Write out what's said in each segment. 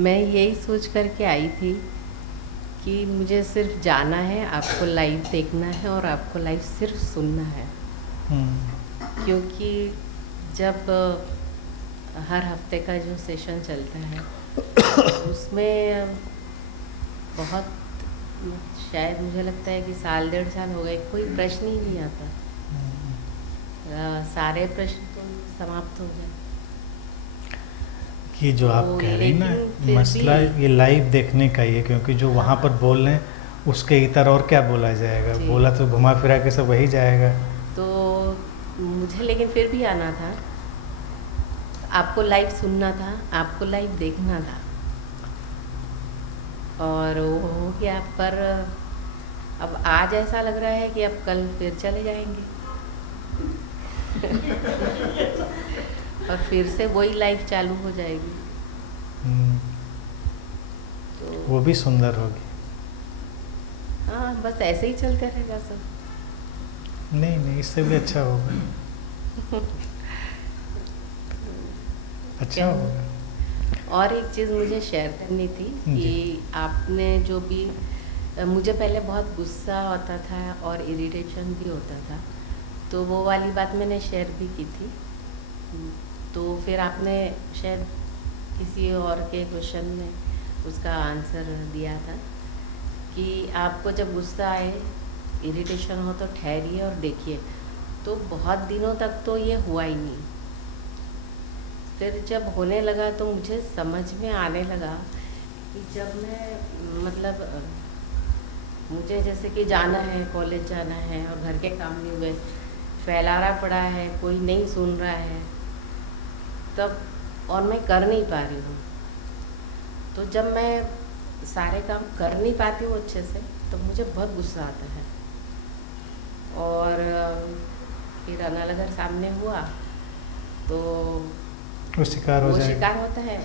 मैं यही सोच कर के आई थी कि मुझे सिर्फ जाना है, आपको लाइव देखना है और आपको लाइव सिर्फ सुनना है। क्योंकि जब हर हफ्ते का जो सेशन चलता है उसमें बहुत, शायद मुझे लगता है कि साल 1.5 साल हो गए, कोई प्रश्न ही नहीं आता। सारे प्रश्न तो समाप्त हो गए। कि जो आप तो कह रही ना, लेकिन फिर मसला भी ये लाइव देखने का ही है, क्योंकि जो वहाँ पर बोल रहे हैं उसके इतर और क्या बोला जाएगा, जी, बोला तो घुमा फिरा के सब वही जाएगा। तो मुझे लेकिन फिर भी आना था, आपको लाइव सुनना था, आपको लाइव देखना था, और वो हो गया। पर अब आज ऐसा लग रहा है कि अब कल फिर चले जाएंगे और फिर से वही लाइफ चालू हो जाएगी। हम्म, तो वो भी सुंदर होगी। हाँ, बस ऐसे ही चलते रहेगा सब। नहीं नहीं, इससे भी अच्छा होगा, अच्छा क्या, होगा। और एक चीज़ मुझे शेयर करनी थी कि जी। आपने जो भी, मुझे पहले बहुत गुस्सा आता था और इरिटेशन भी होता था, तो वो वाली बात मैंने शेयर भी की थी। तो फिर आपने शायद किसी और के क्वेश्चन में उसका आंसर दिया था कि आपको जब गुस्सा आए, इरिटेशन हो तो ठहरिए और देखिए। तो बहुत दिनों तक तो ये हुआ ही नहीं। फिर जब होने लगा तो मुझे समझ में आने लगा कि जब मैं, मतलब मुझे जैसे कि जाना है, कॉलेज जाना है और घर के काम नहीं हुए, फैलाना पड़ा है, कोई नहीं सुन रहा है, तब, और मैं कर नहीं पा रही हूँ, तो जब मैं सारे काम कर नहीं पाती हूँ अच्छे से, तो मुझे बहुत गुस्सा आता है। और फिर अनल अगर सामने हुआ तो वो शिकार हो वो जाएगा। शिकार होता है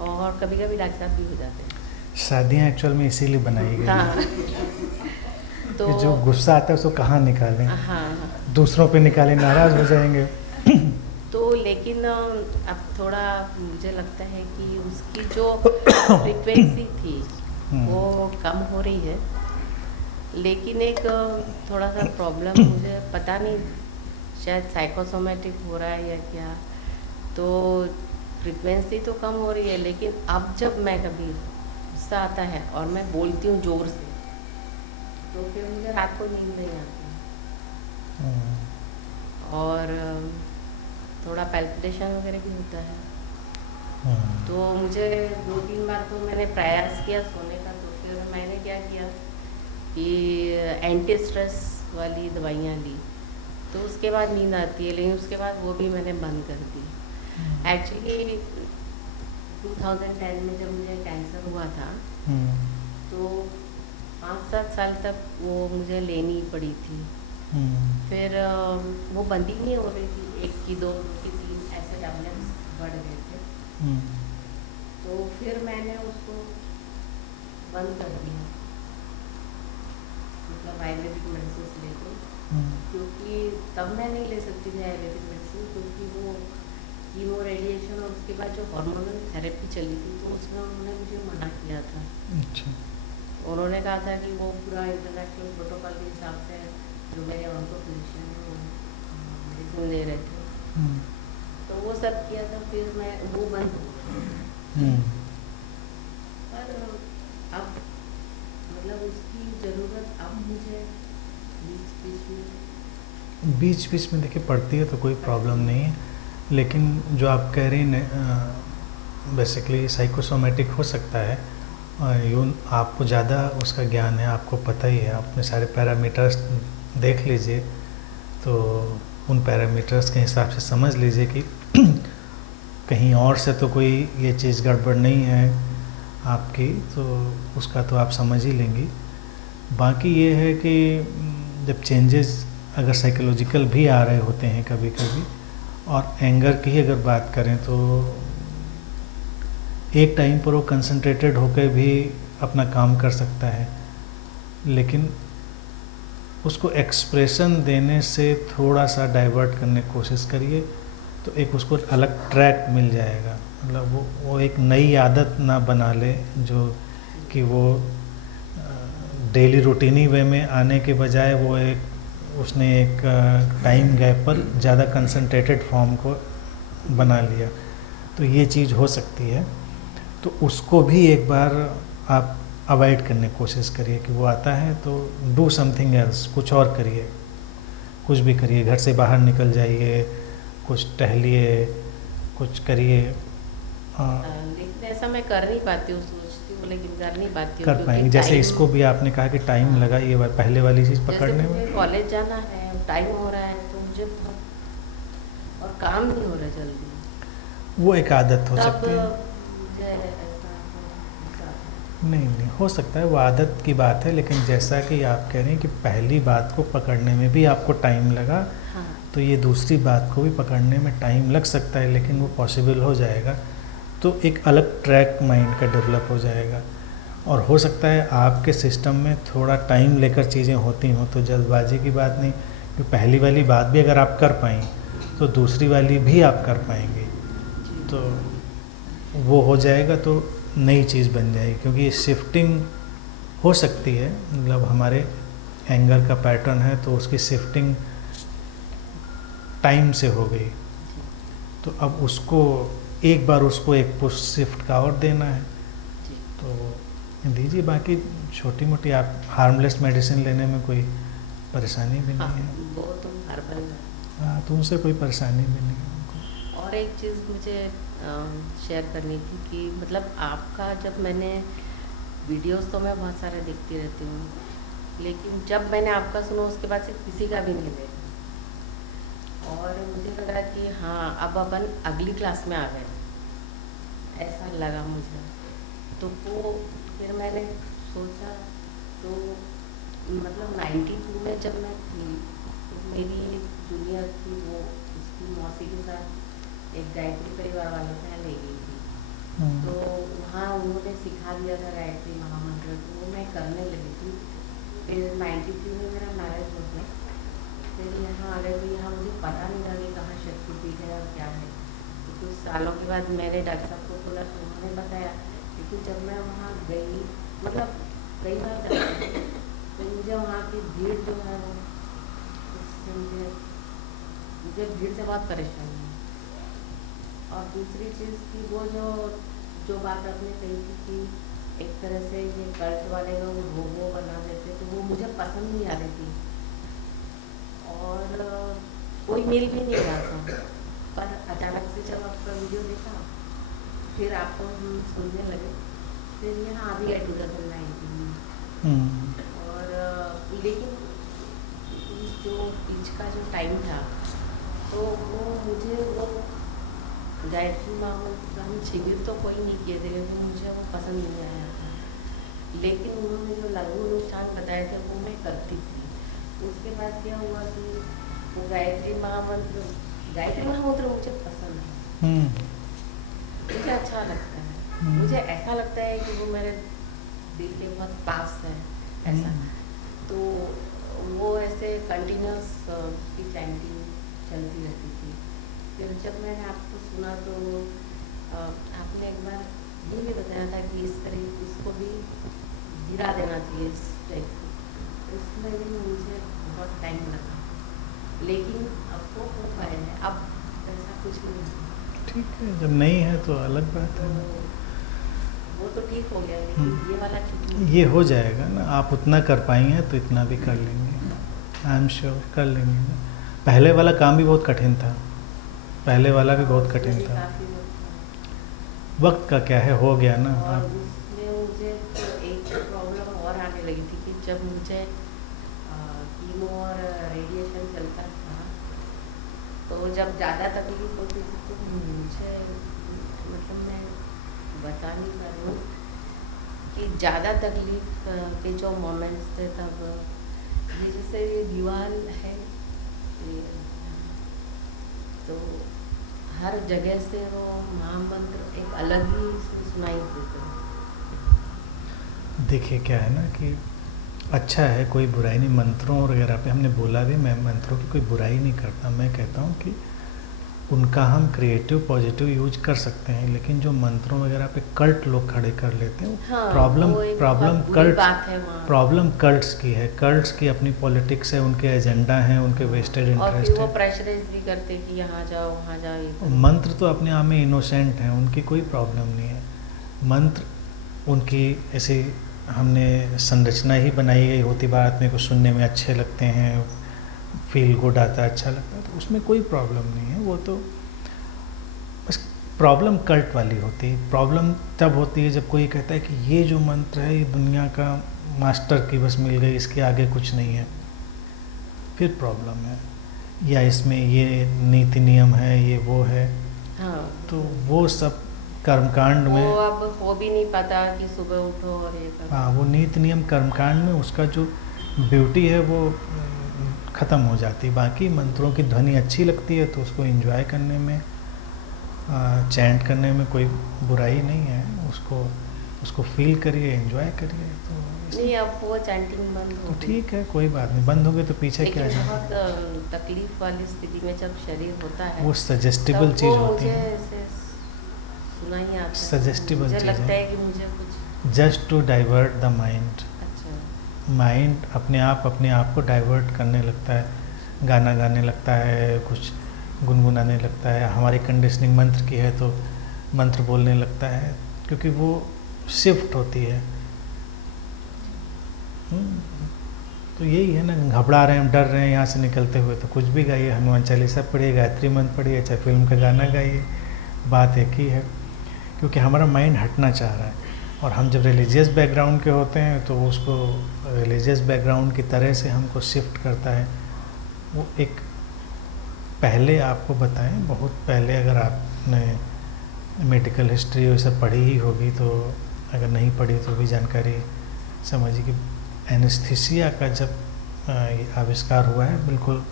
और कभी कभी डॉक्टर साहब भी हो जाते हैं। शादियाँ एक्चुअल में इसीलिए बनाई गई हाँ, हैं तो कि जो गुस्सा आता है उसको कहाँ निकालें, हाँ, हाँ, दूसरों पे निकालें, नाराज़ हो जाएंगे। तो लेकिन अब थोड़ा मुझे लगता है कि उसकी जो फ्रीक्वेंसी थी वो कम हो रही है। लेकिन एक थोड़ा सा प्रॉब्लम, मुझे पता नहीं, शायद साइकोसोमेटिक हो रहा है या क्या, तो फ्रीक्वेंसी तो कम हो रही है, लेकिन अब जब मैं कभी गुस्सा आता है और मैं बोलती हूँ ज़ोर से, तो फिर मुझे रात को नींद नहीं आती और थोड़ा पैल्पिटेशन वगैरह भी होता है। तो मुझे 2-3 बार तो मैंने प्रयास किया सोने का, तो फिर मैंने क्या किया कि एंटी स्ट्रेस वाली दवाइयाँ ली, तो उसके बाद नींद आती है, लेकिन उसके बाद वो भी मैंने बंद कर दी। एक्चुअली 2010 में जब मुझे कैंसर हुआ था, तो 5-7 साल तक वो मुझे लेनी पड़ी थी। फिर वो बंद ही नहीं हो रही थी, 1 की 2 की 3 ऐसे टैबलेट्स बढ़ गए थे। तो फिर मैंने उसको बंद कर दिया, मतलब आयुर्वेदिक मेडिसिन लेके, क्योंकि तब मैं नहीं ले सकती थी आयुर्वेदिक मेडिसिन, क्योंकि वो कीमो रेडिएशन और उसके बाद जो हार्मोनल थेरेपी चली थी, तो उसमें उन्होंने मुझे मना किया था। अच्छा। उन्होंने कहा था कि वो पूरा इंटरनेशनल प्रोटोकॉल के हिसाब से जो मेरे उनको फिजिशियन मेडिसिन दे रहे थे, तो वो सब किया था, फिर मैं वो बंद हो गई। पर अब, मतलब उसकी ज़रूरत अब मुझे बीच बीच में देखिए पड़ती है तो कोई प्रॉब्लम नहीं है, लेकिन जो आप कह रही हैं बेसिकली साइकोसोमेटिक हो सकता है। यूँ आपको ज़्यादा उसका ज्ञान है, आपको पता ही है, आपने सारे पैरामीटर्स देख लीजिए, तो उन पैरामीटर्स के हिसाब से समझ लीजिए कि कहीं और से तो कोई ये चीज़ गड़बड़ नहीं है आपकी, तो उसका तो आप समझ ही लेंगी। बाकी ये है कि जब चेंजेस अगर साइकोलॉजिकल भी आ रहे होते हैं कभी कभी, और एंगर की ही अगर बात करें तो एक टाइम पर वो कंसंट्रेटेड होकर भी अपना काम कर सकता है, लेकिन उसको एक्सप्रेशन देने से थोड़ा सा डाइवर्ट करने की कोशिश करिए, तो एक उसको अलग ट्रैक मिल जाएगा। मतलब वो एक नई आदत ना बना ले, जो कि वो डेली रूटीनी वे में आने के बजाय वो एक उसने एक टाइम गैप पर ज़्यादा कंसंट्रेटेड फॉर्म को बना लिया। तो ये चीज़ हो सकती है। तो उसको भी एक बार आप अवॉइड करने की कोशिश करिए कि वो आता है तो डू समथिंग एल्स, कुछ और करिए, कुछ भी करिए, घर से बाहर निकल जाइए, कुछ टहलिए, कुछ करिए। लेकिन ऐसा मैं कर नहीं पाती हूँ, सोचती हूँ लेकिन कर नहीं पाती हूँ कर क्योंकि पाएंगे। जैसे टाइम, इसको भी आपने कहा कि टाइम लगा, ये पहले वाली चीज़ जैसे पकड़ने मुझे में। कॉलेज जाना है, टाइम हो रहा है तो मुझे बहुत, और काम नहीं हो रहा जल्दी, वो एक आदत हो तब सकती है। मुझे ऐसा होता नहीं नहीं, हो सकता है वो आदत की बात है, लेकिन जैसा कि आप कह रहे हैं कि पहली बात को पकड़ने में भी आपको टाइम लगा, है। हाँ तो ये दूसरी बात को भी पकड़ने में टाइम लग सकता है, लेकिन वो पॉसिबल हो जाएगा। तो एक अलग ट्रैक माइंड का डेवलप हो जाएगा। और हो सकता है आपके सिस्टम में थोड़ा टाइम लेकर चीज़ें होती हों, तो जल्दबाजी की बात नहीं, कि पहली वाली बात भी अगर आप कर पाएँ तो दूसरी वाली भी आप कर पाएंगे, जी। तो वो हो जाएगा, तो नई चीज़ बन जाएगी। क्योंकि ये शिफ्टिंग हो सकती है, मतलब हमारे एंगर का पैटर्न है तो उसकी शिफ्टिंग टाइम से हो गई, जी तो अब उसको एक बार उसको एक पुश शिफ्ट का और देना है, जी। तो दीजिए। बाकी छोटी मोटी आप हार्मलेस मेडिसिन लेने में कोई परेशानी भी हाँ, नहीं है। वो तो हर्बल। हाँ, तो उनसे कोई परेशानी भी नहीं है उनको। और एक चीज़ मुझे शेयर करनी थी कि मतलब आपका, जब मैंने वीडियोस तो मैं बहुत सारे देखती रहती हूँ, लेकिन जब मैंने आपका सुना उसके बाद से किसी का भी नहीं देखा, और मुझे लगा कि हाँ अब अपन अगली क्लास में आ गए, ऐसा लगा मुझे। तो वो फिर मैंने सोचा, तो मतलब 92 में जब मैं थी तो मेरी एक जूनियर थी, वो उसकी मौसी के साथ एक गायत्री परिवार वालों के यहाँ ले गई थी, तो वहाँ उन्होंने सिखा दिया था गायत्री महामंत्र, तो वो मैं करने लगी थी। फिर 93 में मेरा मैरिज हो गया, फिर यहाँ आ गए, तो यहाँ मुझे पता नहीं था कि कहाँ शक्तिपीठ है और क्या है। तो कुछ सालों के बाद मैंने डॉक्टर साहब को बोला तो उन्होंने बताया, क्योंकि जब मैं वहाँ गई, मतलब कई बार जाती थी, तो मुझे वहाँ की भीड़ जो है वो, उससे मुझे भीड़ से बहुत परेशानी है। और दूसरी चीज़ की वो जो बात आपने कही थी कि एक तरह से ये कल्ट वाले लोग रोबो बना देते, तो वो मुझे पसंद नहीं आ रही थी, और कोई मेल भी नहीं रहा था। पर अचानक से जब आपका वीडियो देखा, फिर आपको हम सुनने लगे, फिर यहाँ आ भी गए 2019 में। और लेकिन जो बीच का जो टाइम था, तो वो मुझे वो गायत्री महामंत्र हम शिविर तो कोई नहीं किए थे, क्योंकि मुझे वो पसंद नहीं आया था, लेकिन उन्होंने जो लघु अनुष्ठान बताए थे वो मैं करती थी। उसके बाद क्या हुआ कि वो गायत्री महामंत्र मुझे पसंद है, मुझे अच्छा लगता है, मुझे ऐसा लगता है कि वो मेरे दिल के बहुत पास है ऐसा। तो वो ऐसे कंटिन्यूस की चैंटिंग चलती रहती थी। फिर जब मैंने आपको सुना तो आपने एक बार ये भी बताया था कि इस तरह इसको भी गिरा देना चाहिए इस टाइप को। उसमें भी मुझे बहुत टाइम लगा, लेकिन अब वो हो पाए हैं, अब ऐसा कुछ नहीं है। ठीक है, जब नहीं है तो अलग बात है। वो तो ठीक हो गया, लेकिन ये वाला ठीक नहीं। ये हो जाएगा ना, आप उतना कर पाएंगे तो इतना भी कर लेंगे, आई एम श्योर कर लेंगे ना। पहले वाला काम भी बहुत कठिन था, पहले वाला भी बहुत कठिन था। वक्त का क्या है, हो गया ना। और आप उसमें मुझे तो एक प्रॉब्लम और आने लगी थी कि जब मुझे कीमो और रेडिएशन चलता था, तो जब ज़्यादा तकलीफ होती थी तो मुझे, मतलब मैं बता नहीं पा रही हूँ कि ज़्यादा तकलीफ के जो मोमेंट्स थे, तब ये जैसे ये दीवार है ये, तो हर जगह से वो महामंत्र एक अलग ही सुनाई देते हैं। देखिए क्या है ना कि अच्छा है, कोई बुराई नहीं मंत्रों वगैरह पे, हमने बोला भी, मैं मंत्रों की कोई बुराई नहीं करता। मैं कहता हूँ कि उनका हम क्रिएटिव पॉजिटिव यूज कर सकते हैं, लेकिन जो मंत्रों वगैरह पे कल्ट लोग खड़े कर लेते हैं, हाँ, प्रॉब्लम वो एक प्रॉब्लम बहुत बुरी कल्ट बात है वहाँ। प्रॉब्लम कल्ट्स की है। कल्ट्स की अपनी पॉलिटिक्स है, उनके एजेंडा हैं, उनके वेस्टेड और इंटरेस्ट फिर वो है। प्रेशराइज भी करते कि यहाँ जाओ वहाँ जाओ, ये करो। मंत्र तो अपने आप में इनोसेंट हैं, उनकी कोई प्रॉब्लम नहीं है। मंत्र उनकी ऐसी हमने संरचना ही बनाई गई होती, भारत में कुछ सुनने में अच्छे लगते हैं, फील गुड आता है, अच्छा लगता है, तो उसमें कोई प्रॉब्लम नहीं है। वो तो बस प्रॉब्लम कल्ट वाली होती है। प्रॉब्लम तब होती है जब कोई कहता है कि ये जो मंत्र है ये दुनिया का मास्टर की बस मिल गई, इसके आगे कुछ नहीं है, फिर प्रॉब्लम है। या इसमें ये नीति नियम है, ये वो है, हाँ, तो वो सब कर्मकांड वो में, अब हो भी नहीं पाता कि सुबह उठो और ये करो। हाँ, वो नीति नियम कर्मकांड में उसका जो ब्यूटी है वो ख़त्म हो जाती है। बाकी मंत्रों की ध्वनि अच्छी लगती है तो उसको एंजॉय करने में, चैंट करने में कोई बुराई नहीं है। उसको फील करिए, एंजॉय करिए। तो नहीं, अब वो चैंटिंग बंद हो तो गई। ठीक है, कोई बात नहीं, बंद हो गए तो पीछे लेकिन क्या जाए। बहुत तकलीफ वाली स्थिति में जब शरीर होता है, वो सजेस्टिबल तब चीज़ वो होती मुझे है, ऐसे सुना ही आता है। सजेस्टिबल मुझे चीज़ लगता है, है कि मुझे कुछ just to divert the mind. अच्छा। माइंड अपने आप को डाइवर्ट करने लगता है, गाना गाने लगता है, कुछ गुनगुनाने लगता है। हमारी कंडीशनिंग मंत्र की है तो मंत्र बोलने लगता है, क्योंकि वो शिफ्ट होती है। तो यही है ना, घबरा रहे हैं, डर रहे हैं यहाँ से निकलते हुए, तो कुछ भी गाइए, हनुमान चालीसा पढ़िए, गायत्री मंत्र पढ़िए, चाहे फिल्म का गाना गाइए, बात एक ही है। क्योंकि हमारा माइंड हटना चाह रहा है, और हम जब रिलीजियस बैकग्राउंड के होते हैं तो उसको रिलीजियस बैकग्राउंड की तरह से हमको शिफ्ट करता है। वो एक पहले आपको बताएं, बहुत पहले, अगर आपने मेडिकल हिस्ट्री वो सब पढ़ी ही होगी, तो अगर नहीं पढ़ी तो भी जानकारी समझिए कि एनेस्थीसिया का जब ये आविष्कार हुआ है, बिल्कुल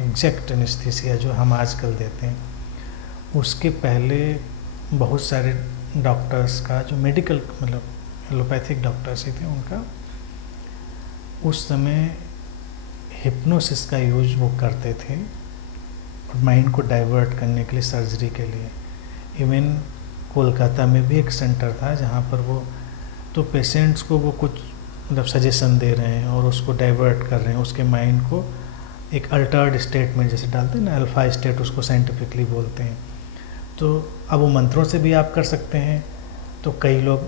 एग्जैक्ट एनेस्थीसिया जो हम आजकल देते हैं, उसके पहले बहुत सारे डॉक्टर्स का, जो मेडिकल मतलब एलोपैथिक डॉक्टर्स ही थे, उनका उस समय हिप्नोसिस का यूज वो करते थे और माइंड को डाइवर्ट करने के लिए, सर्जरी के लिए। इवन कोलकाता में भी एक सेंटर था जहाँ पर वो तो पेशेंट्स को वो कुछ मतलब सजेशन दे रहे हैं और उसको डाइवर्ट कर रहे हैं, उसके माइंड को एक अल्टर्ड स्टेट में जैसे डालते हैं ना, अल्फा स्टेट उसको साइंटिफिकली बोलते हैं। तो अब वो मंत्रों से भी आप कर सकते हैं। तो कई लोग,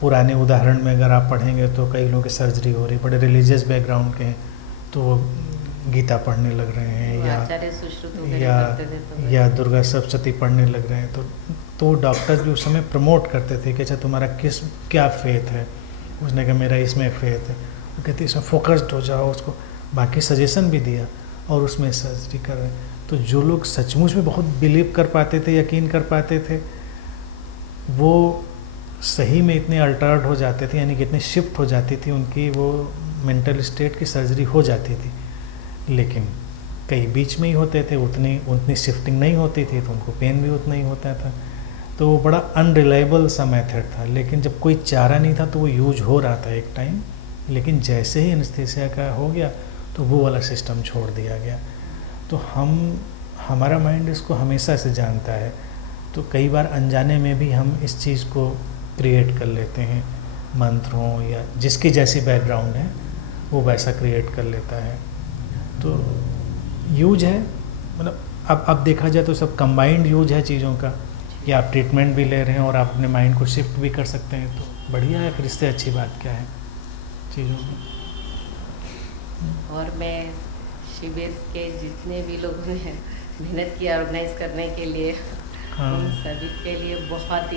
पुराने उदाहरण में अगर आप पढ़ेंगे तो कई लोगों की सर्जरी हो रही, बड़े रिलीजियस बैकग्राउंड के हैं, तो वो गीता पढ़ने लग रहे हैं, आचार्य सुश्रुत वगैरह करते थे तो या दुर्गा सप्तशती पढ़ने लग रहे हैं। तो डॉक्टर भी उस समय प्रमोट करते थे कि अच्छा तुम्हारा क्या फेथ है। उसने कहा मेरा इसमें फेथ है, वो कहते इसमें फोकस्ड हो जाओ, उसको बाकी सजेशन भी दिया और उसमें सर्जरी कर रहे हैं। तो जो लोग सचमुच में बहुत बिलीव कर पाते थे, यकीन कर पाते थे, वो सही में इतने अल्टर्ड हो जाते थे, यानी कि इतने शिफ्ट हो जाती थी उनकी वो मेंटल स्टेट की, सर्जरी हो जाती थी। लेकिन कई बीच में ही होते थे, उतनी शिफ्टिंग नहीं होती थी, तो उनको पेन भी उतना ही होता था। तो वो बड़ा अनरिलायबल सा मेथड था, लेकिन जब कोई चारा नहीं था तो वो यूज हो रहा था एक टाइम। लेकिन जैसे ही एनेस्थीसिया का हो गया तो वो वाला सिस्टम छोड़ दिया गया। तो हमारा माइंड इसको हमेशा से जानता है, तो कई बार अनजाने में भी हम इस चीज़ को क्रिएट कर लेते हैं, मंत्रों या जिसकी जैसी बैकग्राउंड है वो वैसा क्रिएट कर लेता है। तो यूज है, मतलब अब देखा जाए तो सब कंबाइंड यूज है चीज़ों का, कि आप ट्रीटमेंट भी ले रहे हैं और आप अपने माइंड को शिफ्ट भी कर सकते हैं, तो बढ़िया है। फिर इससे अच्छी बात क्या है चीज़ों में। और मैं शिविर के जितने भी लोगों ने मेहनत की ऑर्गेनाइज करने के लिए, हाँ, उन सभी के लिए बहुत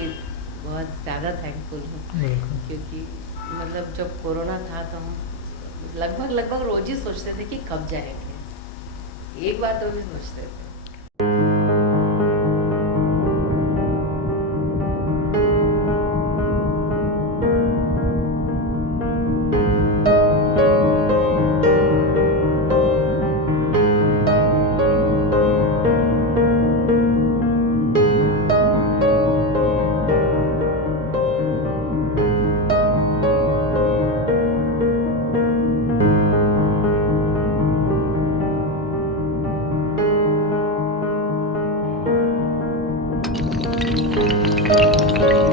ज़्यादा थैंकफुल हूँ। बिल्कुल। क्योंकि मतलब जब कोरोना था तो हम लगभग रोज ही सोचते थे कि कब जाएंगे, एक बार तो भी सोचते थे। है।